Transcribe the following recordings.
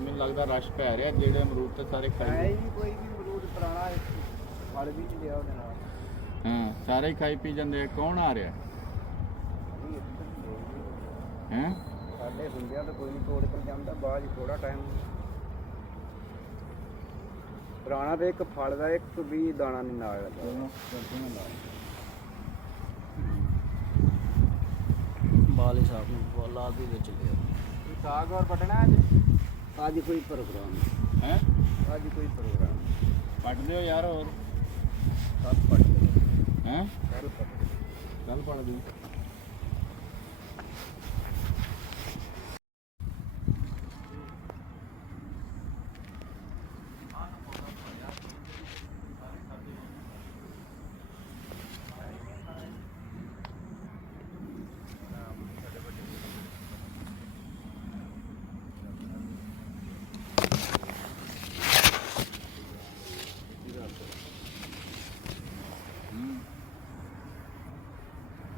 ਮੈਨੂੰ ਲੱਗਦਾ ਰਸ਼ ਪੈ ਰਿਹਾ, ਜਿਹੜੇ ਅਮਰੂਦ ਤੇ ਸਾਰੇ ਖਾਈ ਹੈ ਹੀ ਕੋਈ ਵੀ ਅਮਰੂਦ ਪੁਰਾਣਾ ਫਲ ਵੀ ਨਹੀਂ ਲਿਆ ਉਹਦੇ ਨਾਲ। ਹਾਂ, ਸਾਰੇ ਹੀ ਖਾਈ ਪੀ ਜਾਂਦੇ ਆ। ਕੌਣ ਆ ਰਿਹਾ ਹੈ? ਸਾਡੇ ਹੁੰਦਿਆਂ ਤਾਂ ਕੋਈ ਨਹੀਂ ਤੋੜ ਕੇ ਜਾਂਦਾ, ਬਾਅਦ ਥੋੜਾ ਟਾਈਮ ਪੁਰਾਣਾ ਤੇ ਇੱਕ ਫਲ ਦਾ ਇੱਕ ਵੀ ਦਾਣਾ ਨਹੀਂ ਨਾਲ ਲੱਗਾ। ਬਾਲੇ ਸਾਹਿਬ ਨੂੰ ਬੋਲਾ ਵੀ ਵਿੱਚ ਲਿਆ। ਸਾਗ ਔਰ ਪਟਣਾ ਅੱਜ ਕੋਈ ਪ੍ਰੋਗਰਾਮ ਹੈ? ਅੱਜ ਕੋਈ ਪ੍ਰੋਗਰਾਮ ਪੱਟ ਦਿਓ ਯਾਰ। ਹੋਰ ਕੱਲ ਪਟ ਹੈ? ਕੱਲ ਪੱਟ ਦਿਓ।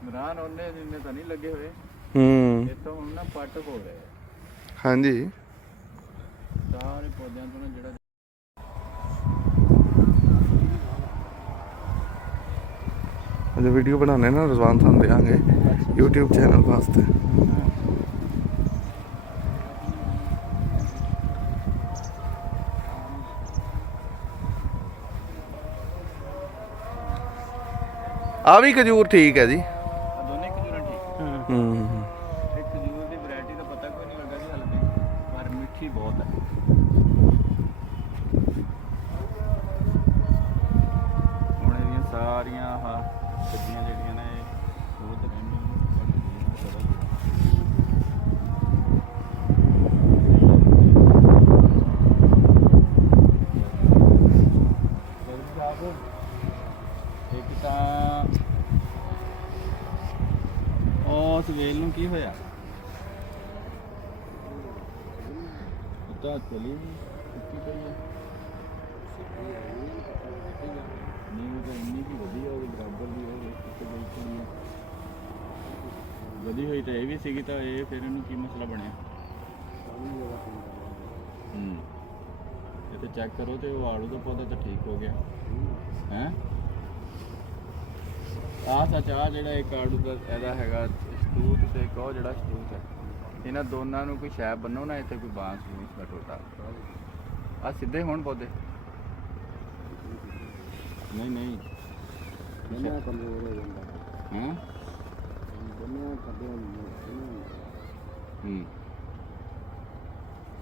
ਇਮਰਾਨ ਉਹਨੇ ਜਿੰਨੇ ਤਾਂ ਨਹੀਂ ਲੱਗੇ ਹੋਏ। ਇਹ ਤਾਂ ਹੁਣ ਨਾ ਪੱਟ ਹੋ ਰਹੇ। ਹਾਂਜੀ, ਸਾਰੇ ਪੌਦਿਆਂ ਤੋਂ ਨਾ ਜਿਹੜਾ ਅਜੇ ਵੀਡੀਓ ਬਣਾਉਣੇ ਨਾ ਰਜ਼ਵਾਨ ਤੁਹਾਨੂੰ ਦੇਵਾਂਗੇ YouTube ਚੈਨਲ ਵਾਸਤੇ। ਆ ਵੀ ਖਜੂਰ ਠੀਕ ਹੈ ਜੀ। ਦੋਨੇ ਖਜੂਰਾਂ ਠੀਕ। ਇੱਕ ਖਜੂਰ ਦੀ ਵੈਰਾਈਟੀ ਦਾ ਪਤਾ ਕੋਈ ਨਹੀਂ ਲੱਗਾ ਜੀ ਹਾਲੇ ਤੱਕ, ਪਰ ਮਿੱਠੀ ਬਹੁਤ ਹੈ। ਹੁਣ ਇਹਦੀਆਂ ਸਾਰੀਆਂ ਆਹ ਸਬਜ਼ੀਆਂ ਜਿਹੜੀਆਂ ਨੇ ਉਹ ਤਾਂ ਇੱਕ ਤਾਂ ਉਸ ਵੇਲ ਨੂੰ ਕੀ ਹੋਇਆ? ਤਾਂ ਚਲੀ ਸੁੱਕੀ ਪਈ ਹੈ। ਨਹੀਂ ਉਹ ਤਾਂ ਇੰਨੀ ਕੀ ਵਧੀਆ, ਉਹਦੇ ਬਰਾਬਰ ਦੀ ਉਹ ਇੱਕ ਬਿਲਕੁਲ ਵਧੀ ਹੋਈ ਤਾਂ ਇਹ ਵੀ ਸੀਗੀ, ਤਾਂ ਇਹ ਫਿਰ ਇਹਨੂੰ ਕੀ ਮਸਲਾ ਬਣਿਆ? ਇਹ ਤਾਂ ਚੈੱਕ ਕਰੋ ਤੇ ਉਹ ਆੜੂ ਦਾ ਪੌਦਾ ਤਾਂ ਠੀਕ ਹੋ ਗਿਆ ਹੈ। ਆਹ ਸੱਚ, ਆਹ ਜਿਹੜਾ ਇੱਕ ਆੜੂ ਦਾ ਇਹਦਾ ਹੈਗਾ ਸਟੂਤ ਤੇ ਇੱਕ ਉਹ ਜਿਹੜਾ ਸਟੂਤ ਹੈ, ਇਹਨਾਂ ਦੋਨਾਂ ਨੂੰ ਕੋਈ ਸ਼ੈਪ ਬੰਨੋ ਨਾ, ਇੱਥੇ ਕੋਈ ਬਾਂਸ ਬੂਸ ਦਾ ਟੋਟਾ। ਆਹ ਸਿੱਧੇ ਹੋਣ ਪੌਦੇ। ਨਹੀਂ ਨਹੀਂ ਬੰਨਿਆ ਕਮਜ਼ੋਰ ਹੋ ਜਾਂਦਾ ਹਾਂ। ਬੰਨਿਆ ਕਦੇ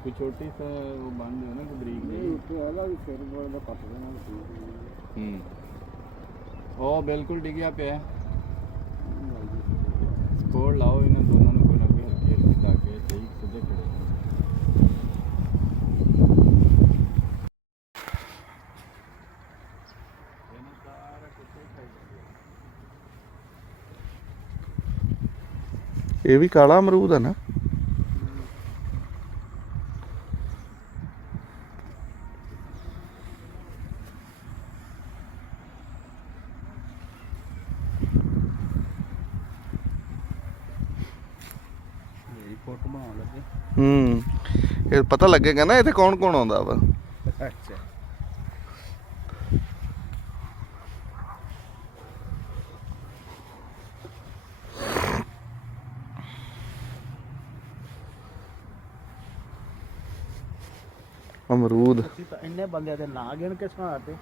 ਕੋਈ ਛੋਟੀ ਸਾ ਉਹ ਬੰਨ ਦਿਓ ਨਾ, ਕੋਈ ਬਰੀਕ ਨਹੀਂ ਉੱਤੇ ਆਦਾ ਵੀ ਸਿਰ ਬੋਲ ਦਾ ਕੱਟ ਦੇਣਾ। ਉਹ ਬਿਲਕੁਲ ਡਿੱਗਿਆ ਪਿਆ। ਸਕੋਰ ਲਾਓ ਇਹਨਾਂ ਦੋਨਾਂ ਨੂੰ, ਕੋਈ ਨਾ ਕੋਈ ਹਲਕੀ ਹਲਕੀ ਲਾ ਕੇ ਸਹੀ ਸਿੱਧੇ ਖੜੇ। ਇਹ ਵੀ ਕਾਲਾ ਅਮਰੂਦ ਹੈ ਨਾ? ਫੋਟੋ ਬਣਾਉਣ ਲੱਗੇ। ਇਹ ਪਤਾ ਲੱਗੇਗਾ ਨਾ ਇੱਥੇ ਕੌਣ ਕੌਣ ਆਉਂਦਾ ਵਾ। ਅੱਛਾ, ਅਮਰੂਦ ਅਸੀਂ ਤਾਂ ਇੰਨੇ ਬੰਦਿਆਂ ਦੇ ਨਾਂ ਗਿਣ ਕੇ ਸੁਣਾਤੇ।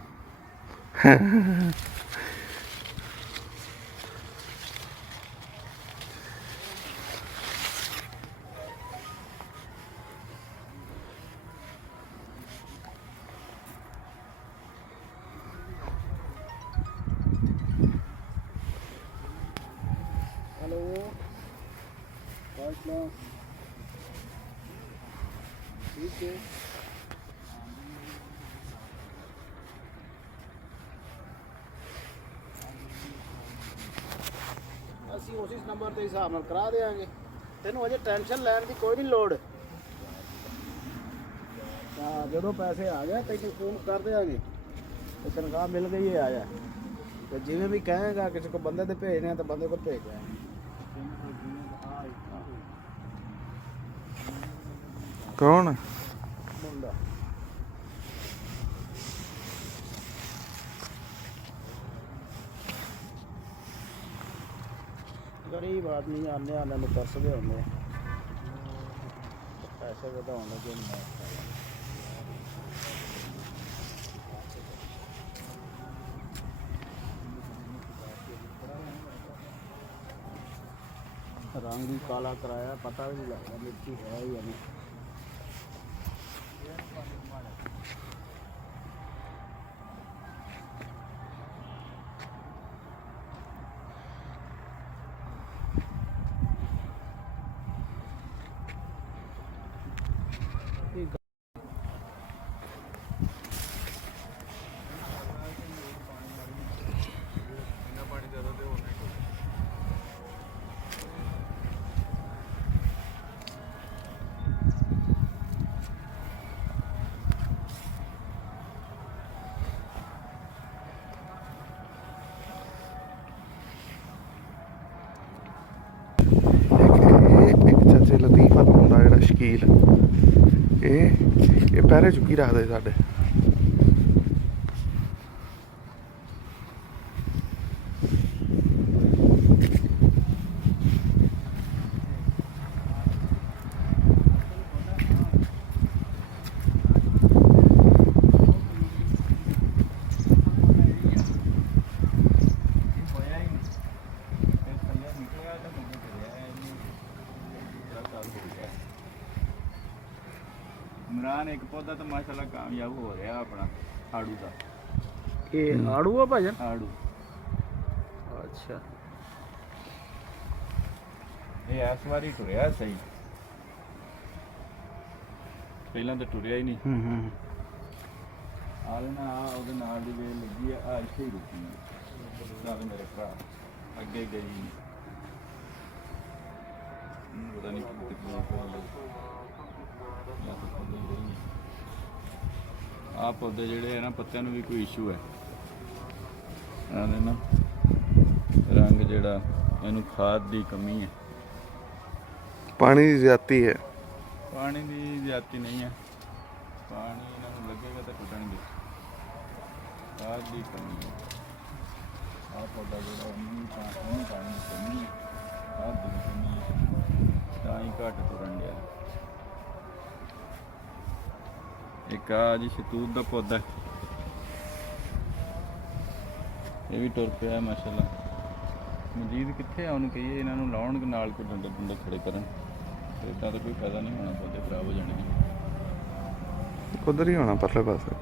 हेलो ठीक है। ਅਸੀਂ ਉਸੇ ਨੰਬਰ ਤੇ ਹਿਸਾਬ ਨਾਲ ਕਰਾ ਦੇਵਾਂਗੇ, ਤੈਨੂੰ ਅਜੇ ਟੈਨਸ਼ਨ ਲੈਣ ਦੀ ਕੋਈ ਨਹੀਂ ਲੋੜ। ਤਾਂ ਜਦੋਂ ਪੈਸੇ ਆ ਗਏ ਤੈਨੂੰ ਫੋਨ ਕਰ ਦੇਵਾਂਗੇ ਤੇ ਤਨਖਾਹ ਮਿਲ ਗਈ ਹੈ, ਆ ਜਾ। ਤੇ ਜਿਵੇਂ ਵੀ ਕਹੇਗਾ ਕਿਸੇ ਕੋ ਬੰਦੇ ਤੇ ਭੇਜਣੇ ਤਾਂ ਬੰਦੇ ਕੋ ਭੇਜ ਦੇ। ਕੌਣ? ਗਰੀਬ ਆਦਮੀ ਆਨੇ ਆਨੇ ਨੂੰ ਤਰਸਦੇ ਹੁੰਦੇ ਪੈਸੇ ਵਧਾਉਣ ਲੱਗੇ ਨੇ रंग ही काला कराया पता भी नहीं लगा मिट्टी है या नहीं ਇੱਕ ਚਾਚੇ ਲਤੀਫ ਵਾਲਾ ਮੁੰਡਾ ਜਿਹੜਾ ਸ਼ਕੀਲ ਇਹ ਪਹਿਰੇ ਚੁੱਕੀ ਰੱਖਦੇ ਸਾਡੇ इमरान एक पौधा तो माशाल्लाह कामयाब हो रहा अपना आड़ू का ये आड़ू है भाजन आड़ू अच्छा ये इस बारी टुरिया सही पहला तो टुरिया ही नहीं आलना ਉਹਦੇ ਨਾਲ ਦੀ ਵੇਲ ਲੱਗੀ ਆ ਇੱਥੇ ਹੀ ਰੁਕੀ ਨਾਲ ਮੇਰੇ ਭਰਾ ਅੱਗੇ ਗਈ ਨਹੀਂ ਪਤਾ ਨਹੀਂ ਆ ਪੌਦੇ ਜਿਹੜੇ ਆ ਨਾ ਪੱਤਿਆਂ ਨੂੰ ਵੀ ਕੋਈ ਇਸ਼ੂ ਹੈ ਆਹ ਨਾ ਰੰਗ ਜਿਹੜਾ ਇਹਨੂੰ ਖਾਦ ਦੀ ਕਮੀ ਹੈ ਪਾਣੀ ਦੀ ਜ਼ਿਆਦਤੀ ਹੈ ਪਾਣੀ ਦੀ ਜ਼ਿਆਦਤੀ ਨਹੀਂ ਹੈ ਪਾਣੀ ਇਹਨਾਂ ਨੂੰ ਲੱਗੇਗਾ ਤਾਂ ਟੁੱਟਣਗੇ ਖਾਦ ਦੀ ਕਮੀ ਹੈ ਆਹ ਪੌਦਾ ਜਿਹੜਾ ਉਹਨੂੰ ਪਾਣੀ ਦੀ ਕਮੀ ਹੈ ਖਾਦ ਦੀ ਕਮੀ ਹੈ ਤਾਂ ਹੀ ਘੱਟ ਤੁਰਨ ਡਿਆ ਇੱਕ ਆ ਜੀ ਸ਼ਤੂਤ ਦਾ ਪੌਦਾ ਇਹ ਵੀ ਟੁਰ ਪਿਆ ਮਾਸ਼ਾਅੱਲਾ ਮਜੀਦ ਕਿੱਥੇ ਆ ਉਹਨੂੰ ਕਹੀਏ ਇਹਨਾਂ ਨੂੰ ਲਾਉਣ ਨਾਲ ਕੋਈ ਡੰਡੇ ਡੁੰਡੇ ਖੜੇ ਕਰਨ ਇੱਦਾਂ ਤਾਂ ਕੋਈ ਫਾਇਦਾ ਨਹੀਂ ਹੋਣਾ ਪੌਦੇ ਖਰਾਬ ਹੋ ਜਾਣਗੇ ਉਧਰ ਹੀ ਹੋਣਾ ਪਰਲੇ ਪਾਸੇ